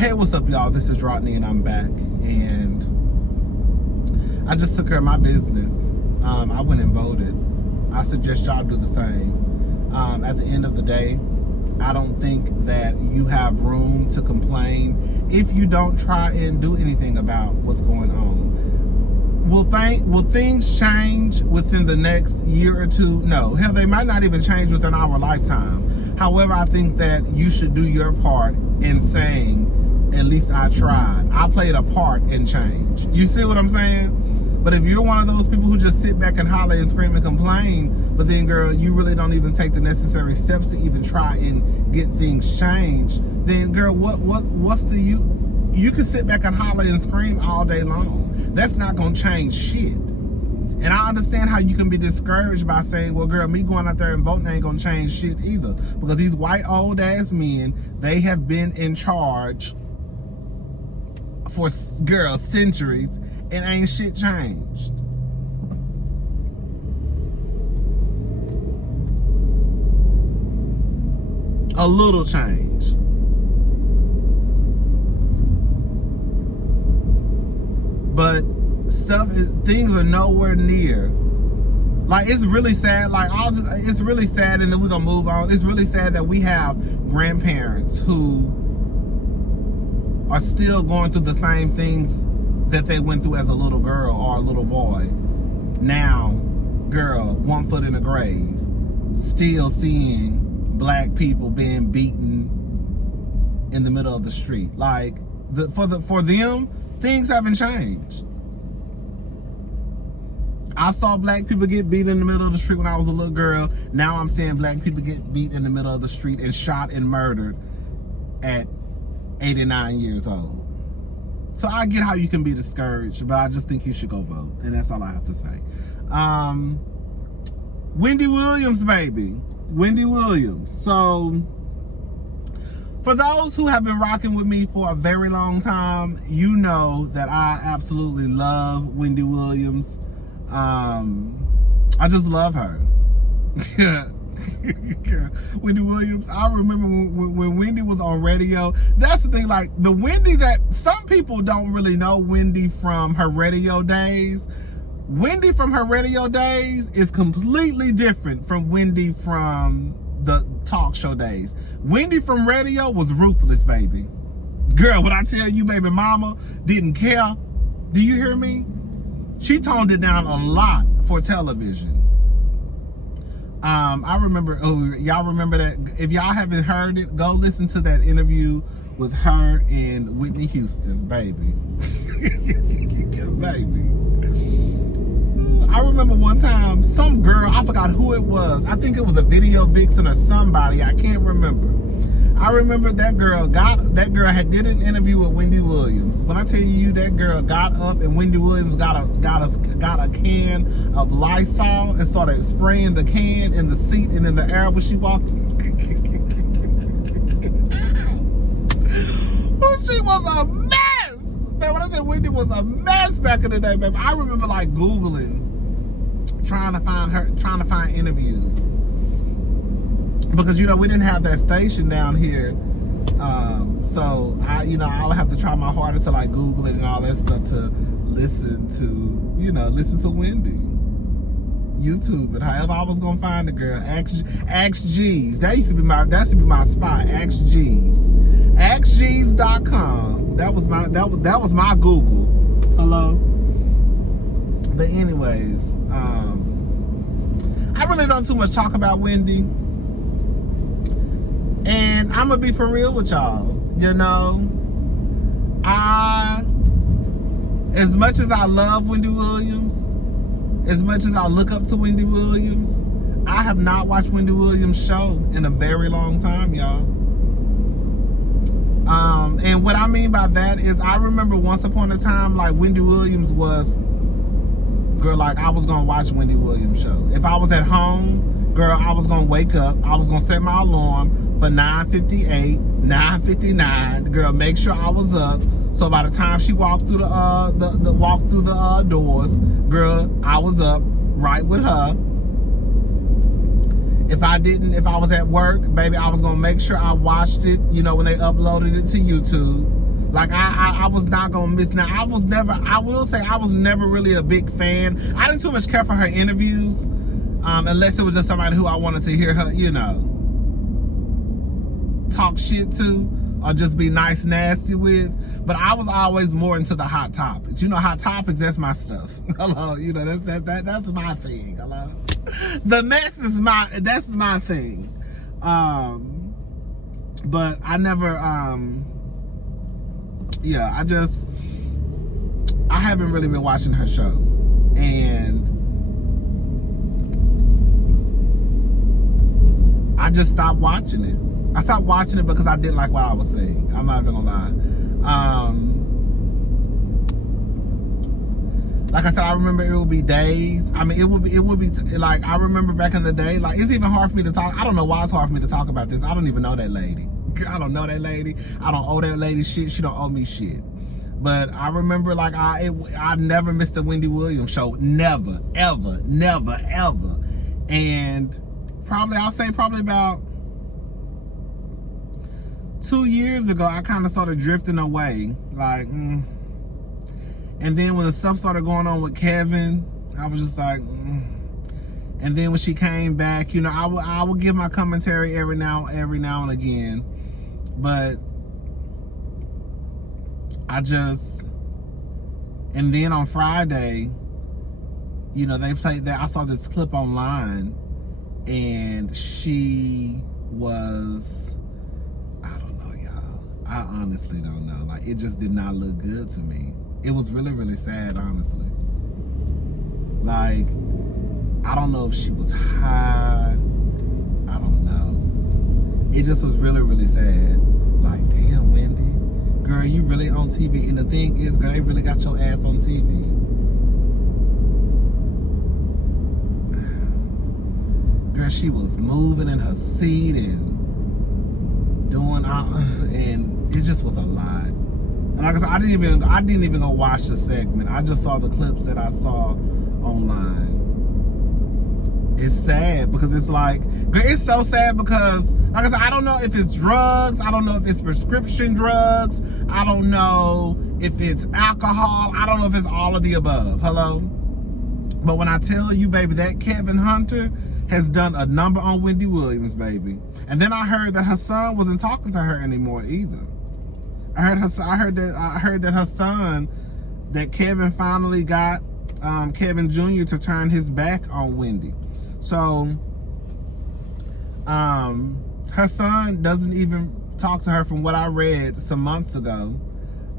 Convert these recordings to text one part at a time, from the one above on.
Hey, what's up, y'all? This is Rodney, and I'm back. And I just took care of my business. I went and voted. I suggest y'all do the same. At the end of the day, I don't think that you have room to complain if you don't try and do anything about what's going on. Will things change within the next year or two? No. Hell, they might not even change within our lifetime. However, I think that you should do your part in saying, at least I tried. I played a part in change. You see what I'm saying? But if you're one of those people who just sit back and holler and scream and complain, but then, girl, you really don't even take the necessary steps to even try and get things changed, then, girl, what's the use? You can sit back and holler and scream all day long. That's not gonna change shit. And I understand how you can be discouraged by saying, well, girl, me going out there and voting ain't gonna change shit either. Because these white old ass men, they have been in charge for, girl, centuries, and ain't shit changed. A little change. But things are nowhere near. Like, it's really sad. Like, it's really sad, and then we're gonna move on. It's really sad that we have grandparents who are still going through the same things that they went through as a little girl or a little boy. Now, girl, 1 foot in the grave, still seeing black people being beaten in the middle of the street. Like, for them, things haven't changed. I saw black people get beat in the middle of the street when I was a little girl. Now I'm seeing black people get beat in the middle of the street and shot and murdered at 89 years old. So I get how you can be discouraged, but I just think you should go vote. And that's all I have to say. Wendy Williams, baby. Wendy Williams. So, for those who have been rocking with me for a very long time, you know that I absolutely love Wendy Williams. I just love her. Wendy Williams, I remember when Wendy was on radio. That's the thing, like, the Wendy that some people don't really know Wendy from her radio days. Wendy from her radio days is completely different from Wendy from the talk show days. Wendy from radio was ruthless, baby. Girl, when I tell you, baby mama didn't care, do you hear me? She toned it down a lot for television. I remember, y'all remember that? If y'all haven't heard it, go listen to that interview with her and Whitney Houston, baby. Baby. I remember one time, some girl, I forgot who it was. I think it was a video vixen or somebody. I can't remember. I remember that girl did an interview with Wendy Williams. When I tell you, that girl got up and Wendy Williams got a can of Lysol and started spraying the can in the seat and in the air when she walked. She was a mess. Man, when I said Wendy was a mess back in the day, baby, I remember like Googling, trying to find interviews. Because, you know, we didn't have that station down here. So I would have to try my hardest to like Google it and all that stuff to listen to Wendy. YouTube it. However I was gonna find the girl. Ask Jeeves. That used to be my spot. Ask Jeeves. AskJeeves.com. That was my Google. Hello. But anyways, I really don't too much talk about Wendy. And I'm gonna be for real with y'all. You know, as much as I love Wendy Williams, as much as I look up to Wendy Williams, I have not watched Wendy Williams' show in a very long time, y'all. And what I mean by that is, I remember once upon a time, like, Wendy Williams was, girl, like, I was gonna watch Wendy Williams' show. If I was at home, girl, I was gonna wake up, I was gonna set my alarm for 9:58, 9:59. Girl, make sure I was up. So by the time she walked through the doors, girl, I was up right with her. If I was at work, baby, I was gonna make sure I watched it, you know, when they uploaded it to YouTube. Like, I was not gonna miss. Now, I will say I was never really a big fan. I didn't too much care for her interviews, unless it was just somebody who I wanted to hear her, you know, talk shit to, or just be nice nasty with. But I was always more into the hot topics. You know, hot topics, that's my stuff. Hello, you know, that's my thing. Hello, the mess is that's my thing. But I never, yeah, I haven't really been watching her show, and I just stopped watching it. I stopped watching it because I didn't like what I was seeing. I'm not even gonna lie. Like I said, I remember it would be days. I mean, it would be like, I remember back in the day, like, it's even hard for me to talk. I don't know why it's hard for me to talk about this. I don't even know that lady. I don't know that lady. I don't owe that lady shit. She don't owe me shit. But I remember, like, I never missed the Wendy Williams show. Never, ever, never, ever. And I'll say about 2 years ago, I kind of started drifting away. Like, and then when the stuff started going on with Kevin, I was just like, And then when she came back, you know, I would give my commentary every now and again. But and then on Friday, you know, they played that. I saw this clip online, and she was, I don't know, y'all. I honestly don't know. Like, it just did not look good to me. It was really, really sad, honestly. Like, I don't know if she was high. I don't know. It just was really, really sad. Like, damn, Wendy. Girl, you really on TV. And the thing is, girl, they really got your ass on TV. Girl, she was moving in her seat and doing all, and it just was a lot. And like I said, I didn't even go watch the segment. I just saw the clips that I saw online. It's sad because it's like, girl, it's so sad because, like I said, I don't know if it's drugs. I don't know if it's prescription drugs. I don't know if it's alcohol. I don't know if it's all of the above. Hello? But when I tell you, baby, that Kevin Hunter has done a number on Wendy Williams, baby. And then I heard that her son wasn't talking to her anymore either. I heard that her son, that Kevin finally got Kevin Jr. to turn his back on Wendy. So her son doesn't even talk to her, from what I read some months ago.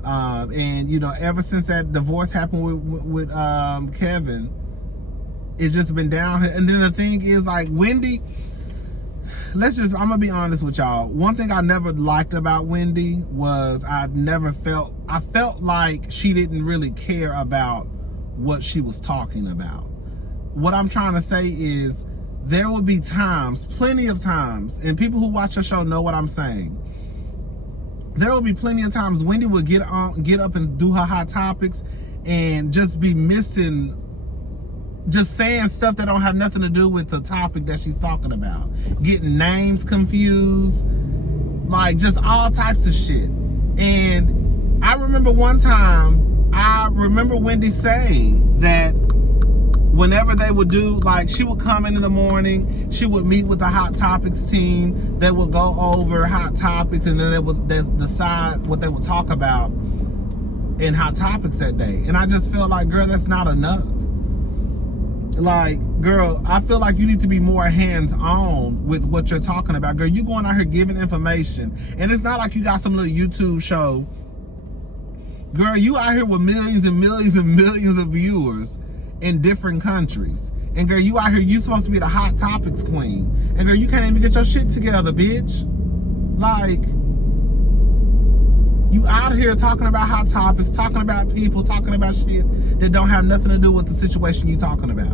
And you know, ever since that divorce happened with Kevin, it's just been downhill. And then the thing is, like, Wendy, I'm gonna be honest with y'all. One thing I never liked about Wendy was I felt like she didn't really care about what she was talking about. What I'm trying to say is, there will be times, plenty of times, and people who watch her show know what I'm saying. There will be plenty of times Wendy will get up and do her hot topics and just be missing, just saying stuff that don't have nothing to do with the topic that she's talking about. Getting names confused, like just all types of shit. And I remember one time, I remember Wendy saying that whenever they would do, like, she would come in the morning, she would meet with the Hot Topics team, they would go over hot topics, and then they would decide what they would talk about in Hot Topics that day. And I just feel like, girl, that's not enough. Like, girl, I feel like you need to be more hands-on with what you're talking about. Girl, you going out here giving information, and it's not like you got some little YouTube show. Girl, you out here with millions and millions and millions of viewers in different countries. And girl, you out here, you supposed to be the Hot Topics queen. And girl, you can't even get your shit together, bitch. Like, you out here talking about hot topics, talking about people, talking about shit that don't have nothing to do with the situation you talking about.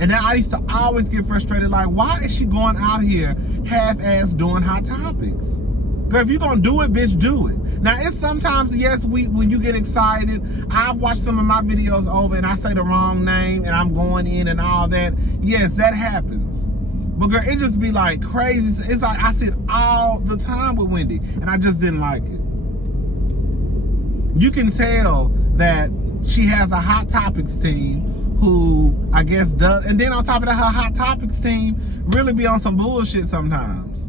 And then I used to always get frustrated, like, why is she going out here half-ass doing hot topics? Girl, if you're gonna do it, bitch, do it. Now, it's sometimes, yes, when you get excited, I've watched some of my videos over and I say the wrong name and I'm going in and all that. Yes, that happens. But girl, it just be like crazy. It's like I see it all the time with Wendy, and I just didn't like it. You can tell that she has a Hot Topics team who I guess does, and then on top of that, her Hot Topics team really be on some bullshit sometimes.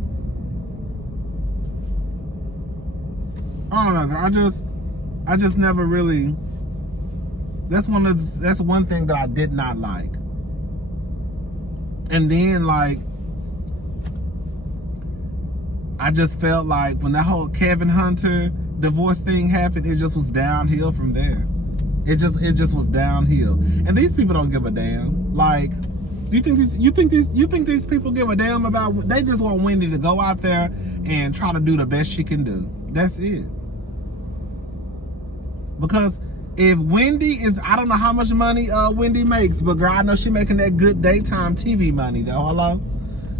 I don't know. I just never really. That's one thing that I did not like. And then like, I just felt like when that whole Kevin Hunter divorce thing happened, it just was downhill from there. It just was downhill. And these people don't give a damn. Like, you think these people give a damn about? They just want Wendy to go out there and try to do the best she can do. That's it. Because if Wendy is, I don't know how much money Wendy makes, but girl, I know she making that good daytime TV money though. Hello.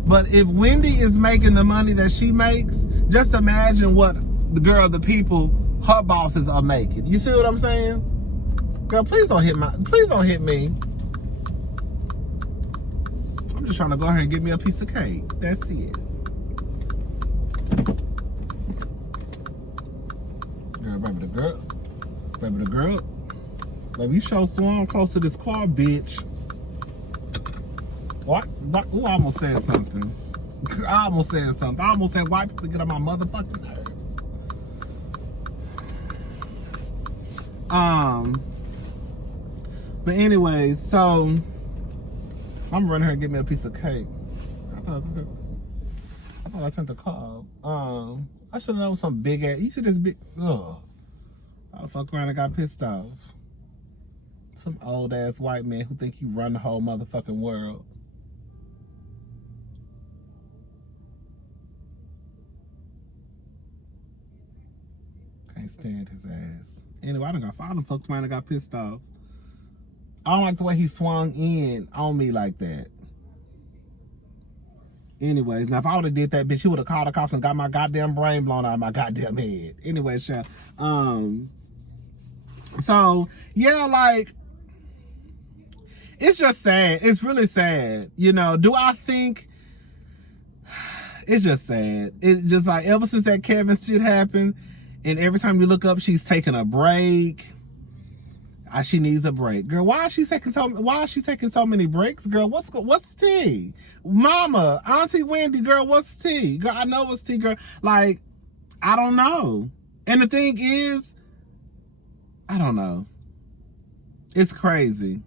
But if Wendy is making the money that she makes, just imagine what the people, her bosses are making. You see what I'm saying? Girl, please don't hit me. I'm just trying to go ahead and get me a piece of cake. That's it. Girl, baby, you sure swung close to this car, bitch. What? Ooh, I almost said something. I almost said white people get on my motherfucking nerves. But anyways, so I'm running here and get me a piece of cake. I thought I turned the car off. I should have known some big ass. You see this big? Ugh. I fuck around and got pissed off. Some old ass white man who think he run the whole motherfucking world. Can't stand his ass. Anyway, I done fucked around and got pissed off. I don't like the way he swung in on me like that. Anyways, now if I would have did that, bitch, he would have called the cops and got my goddamn brain blown out of my goddamn head. Anyway, so yeah, like, it's just sad. It's really sad. You know, do I think it's just sad? It's just like ever since that Kevin shit happened, and every time you look up, she's taking a break. She needs a break, girl. Why is she taking so many breaks, girl? What's tea, Mama, Auntie Wendy, girl? What's tea, girl? I know what's tea, girl. Like, I don't know. And the thing is, I don't know. It's crazy.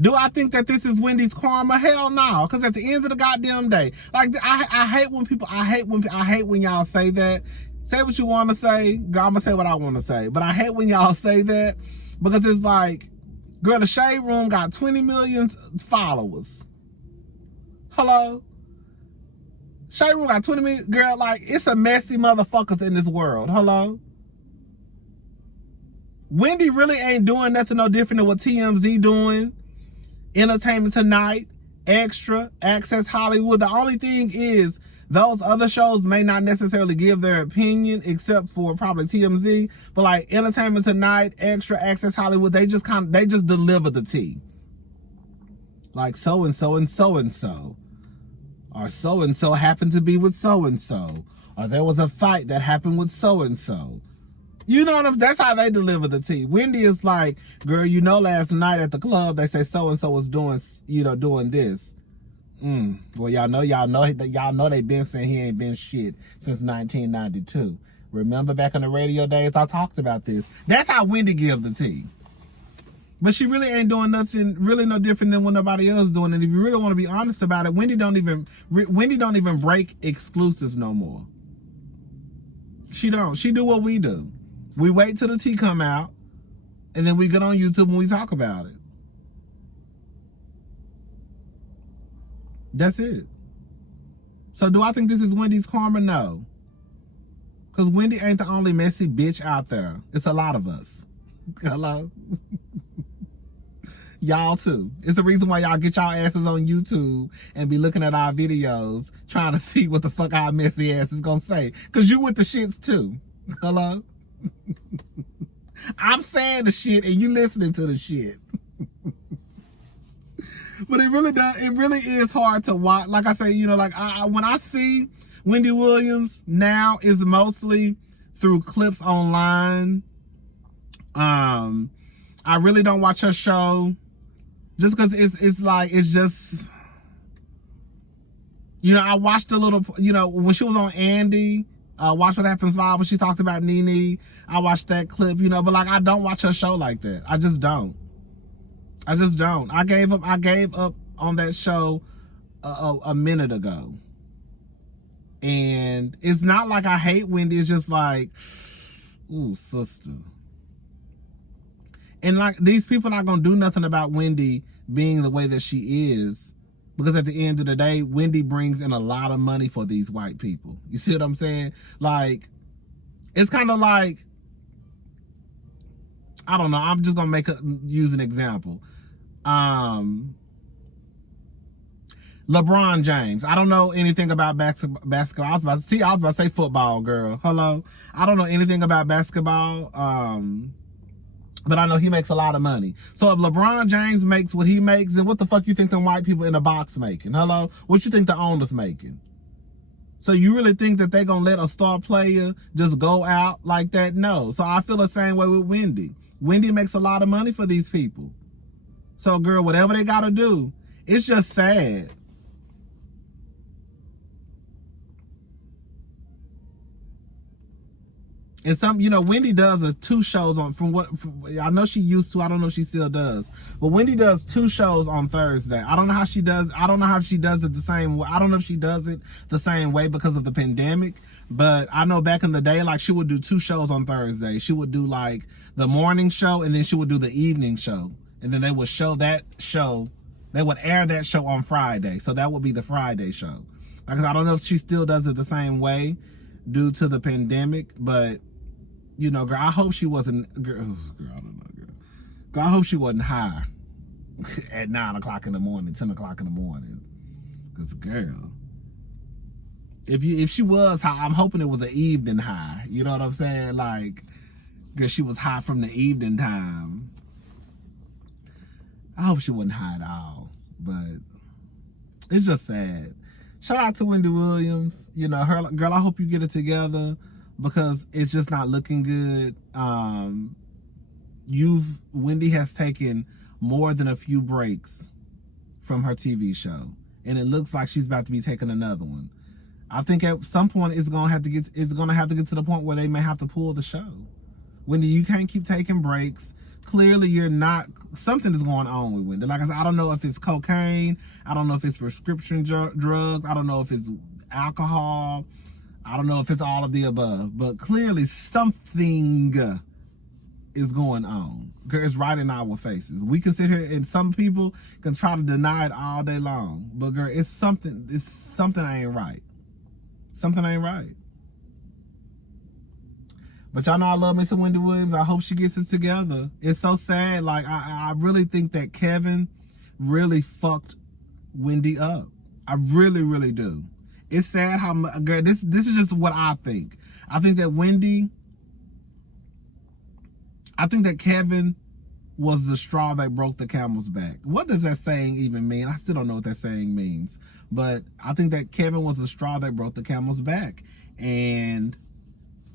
Do I think that this is Wendy's karma? Hell no. Because at the end of the goddamn day, like, I hate when y'all say that. Say what you want to say. Girl, I'm gonna say what I want to say. But I hate when y'all say that, because it's like, girl, the Shade Room got 20 million followers. Hello? Shade Room got 20 million. Girl, like, it's a messy motherfuckers in this world. Hello? Wendy really ain't doing nothing no different than what TMZ doing. Entertainment Tonight, Extra, Access Hollywood. The only thing is, those other shows may not necessarily give their opinion, except for probably TMZ. But like Entertainment Tonight, Extra, Access Hollywood, they just deliver the tea. Like so and so and so and so, or so and so happened to be with so and so, or there was a fight that happened with so and so. You know what I'm saying? That's how they deliver the tea. Wendy is like, girl, you know, last night at the club they say so and so was doing this. Well, y'all know they been saying he ain't been shit since 1992. Remember back in the radio days, I talked about this. That's how Wendy give the tea. But she really ain't doing nothing really no different than what nobody else is doing. And if you really want to be honest about it, Wendy don't even break exclusives no more. She don't. She do what we do. We wait till the tea come out, and then we get on YouTube and we talk about it. That's it. So do I think this is Wendy's karma? No. Because Wendy ain't the only messy bitch out there. It's a lot of us. Hello? Y'all too. It's the reason why y'all get y'all asses on YouTube and be looking at our videos trying to see what the fuck our messy ass is gonna say. Because you with the shits too. Hello? I'm saying the shit and you listening to the shit. But it really is hard to watch. Like I say, you know, like when I see Wendy Williams now, is mostly through clips online I really don't watch her show just because it's just, you know, I watched a little, you know, when she was on Andy, Watch What Happens Live, when she talked about Nene, I watched that clip, you know, but like, I don't watch her show like that. I just don't. I gave up on that show a minute ago. And it's not like I hate Wendy, it's just like, ooh, sister. And like, these people not gonna do nothing about Wendy being the way that she is, because at the end of the day, Wendy brings in a lot of money for these white people. You see what I'm saying? Like, it's kind of like, I don't know, I'm just gonna use an example. LeBron James. I don't know anything about basketball. I was about to say football, girl. Hello. I don't know anything about basketball. But I know he makes a lot of money. So if LeBron James makes what he makes, then what the fuck you think the white people in the box making? Hello? What you think the owners making? So you really think that they gonna let a star player just go out like that? No. So I feel the same way with Wendy. Wendy makes a lot of money for these people. So girl, whatever they gotta do, it's just sad. And some, you know, Wendy does 2 shows on, I know she used to, I don't know if she still does, but Wendy does 2 shows on Thursday. I don't know how she does it the same way. I don't know if she does it the same way because of the pandemic, but I know back in the day, like, she would do 2 shows on Thursday. She would do like the morning show, and then she would do the evening show. And then they would they would air that show on Friday. So that would be the Friday show. Like, I don't know if she still does it the same way due to the pandemic, but you know, girl, I hope she wasn't, girl, I don't know, girl. Girl, I hope she wasn't high at 9 o'clock in the morning, 10 o'clock in the morning. Because, girl, if she was high, I'm hoping it was an evening high. You know what I'm saying? Like, girl, she was high from the evening time. I hope she wasn't high at all. But it's just sad. Shout out to Wendy Williams. You know, her, girl, I hope you get it together, because it's just not looking good. Wendy has taken more than a few breaks from her TV show, and it looks like she's about to be taking another one. I think at some point it's gonna have to get to the point where they may have to pull the show. Wendy, you can't keep taking breaks. Clearly something is going on with Wendy. Like I said, I don't know if it's cocaine, I don't know if it's prescription drugs, I don't know if it's alcohol, I don't know if it's all of the above, but clearly something is going on. Girl, it's right in our faces. We can sit here and some people can try to deny it all day long, but girl, it's something ain't right. Something ain't right. But y'all know I love me some Wendy Williams. I hope she gets it together. It's so sad. Like, I really think that Kevin really fucked Wendy up. I really, really do. It's sad how, girl, this is just what I think. I think that Kevin was the straw that broke the camel's back. What does that saying even mean? I still don't know what that saying means. But I think that Kevin was the straw that broke the camel's back. And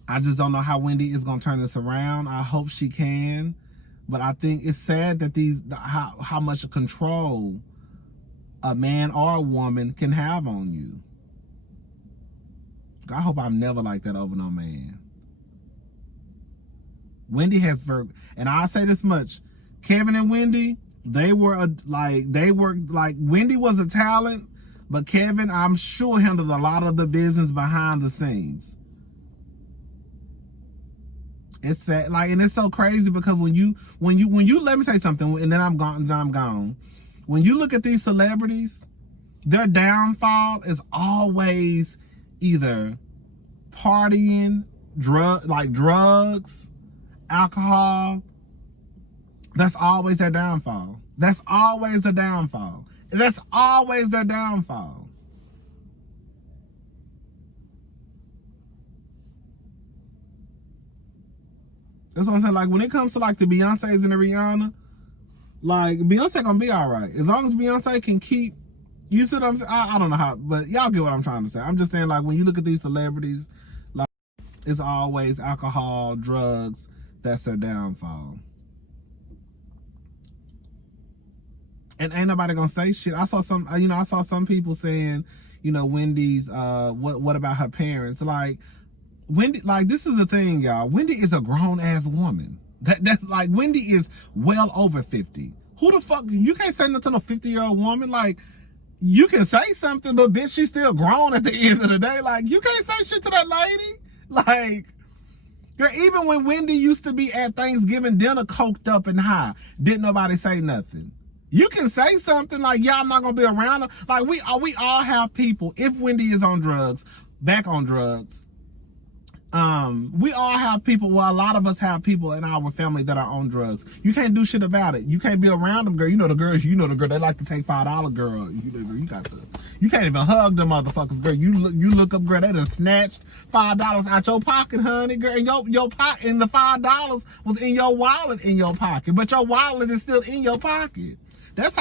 I just don't know how Wendy is going to turn this around. I hope she can. But I think it's sad that how much control a man or a woman can have on you. I hope I'm never like that over no man. Wendy has, and I'll say this much, Kevin and Wendy, they were like, Wendy was a talent, but Kevin, I'm sure, handled a lot of the business behind the scenes. It's sad, like, and it's so crazy because when you let me say something, and then I'm gone. When you look at these celebrities, their downfall is always either partying, drugs, alcohol. That's always their downfall. That's always their downfall. That's always their downfall. That's what I'm saying. Like, when it comes to like the Beyonces and the Rihanna, like, Beyonce gonna be all right as long as Beyonce can keep. You see what I'm saying? I don't know how, but y'all get what I'm trying to say. I'm just saying, like, when you look at these celebrities, like, it's always alcohol, drugs. That's her downfall. And ain't nobody gonna say shit. I saw some people saying, Wendy's, what about her parents? Like, Wendy, like, this is the thing, y'all. Wendy is a grown ass woman. That's like, Wendy is well over 50. Who the fuck, you can't say nothing to a 50-year-old woman. Like, you can say something, but bitch, she's still grown at the end of the day. Like, you can't say shit to that lady. Like, girl, even when Wendy used to be at Thanksgiving dinner coked up and high, didn't nobody say nothing. You can say something like, yeah, I'm not gonna be around her. Like, we all have people, if Wendy is on drugs, back on drugs, we all have people, well, a lot of us have people in our family that are on drugs. You can't do shit about it. You can't be around them, girl. You know the girl, they like to take $5, girl. You can't even hug them motherfuckers, girl. You look up, girl, they done snatched $5 out your pocket, honey, girl. And your pocket, and the $5 was in your wallet in your pocket, but your wallet is still in your pocket. That's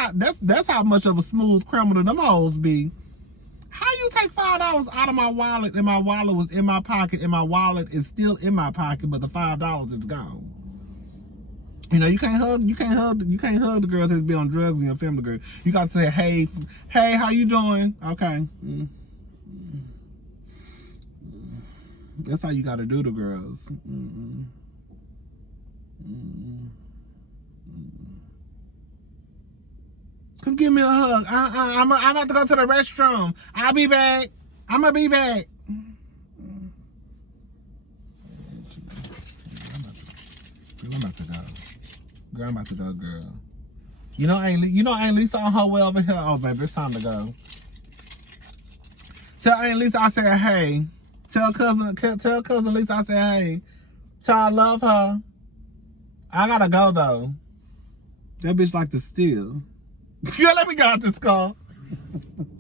how much of a smooth criminal them hoes be. How you take $5 out of my wallet, and my wallet was in my pocket, and my wallet is still in my pocket, but the $5 is gone? You can't hug the girls that be on drugs in your family, girl. You got to say, hey, how you doing? Okay. That's how you got to do the girls. Come give me a hug. I'm about to go to the restroom. I'll be back. I'm going to be back. I'm about to go. Girl, I'm about to go, girl. Aunt Lisa on her way over here. Oh, baby, it's time to go. Tell Aunt Lisa I said hey. Tell cousin Lisa I said hey. Tell I love her. I gotta go, though. That bitch like to steal. Yeah, let me get out this car.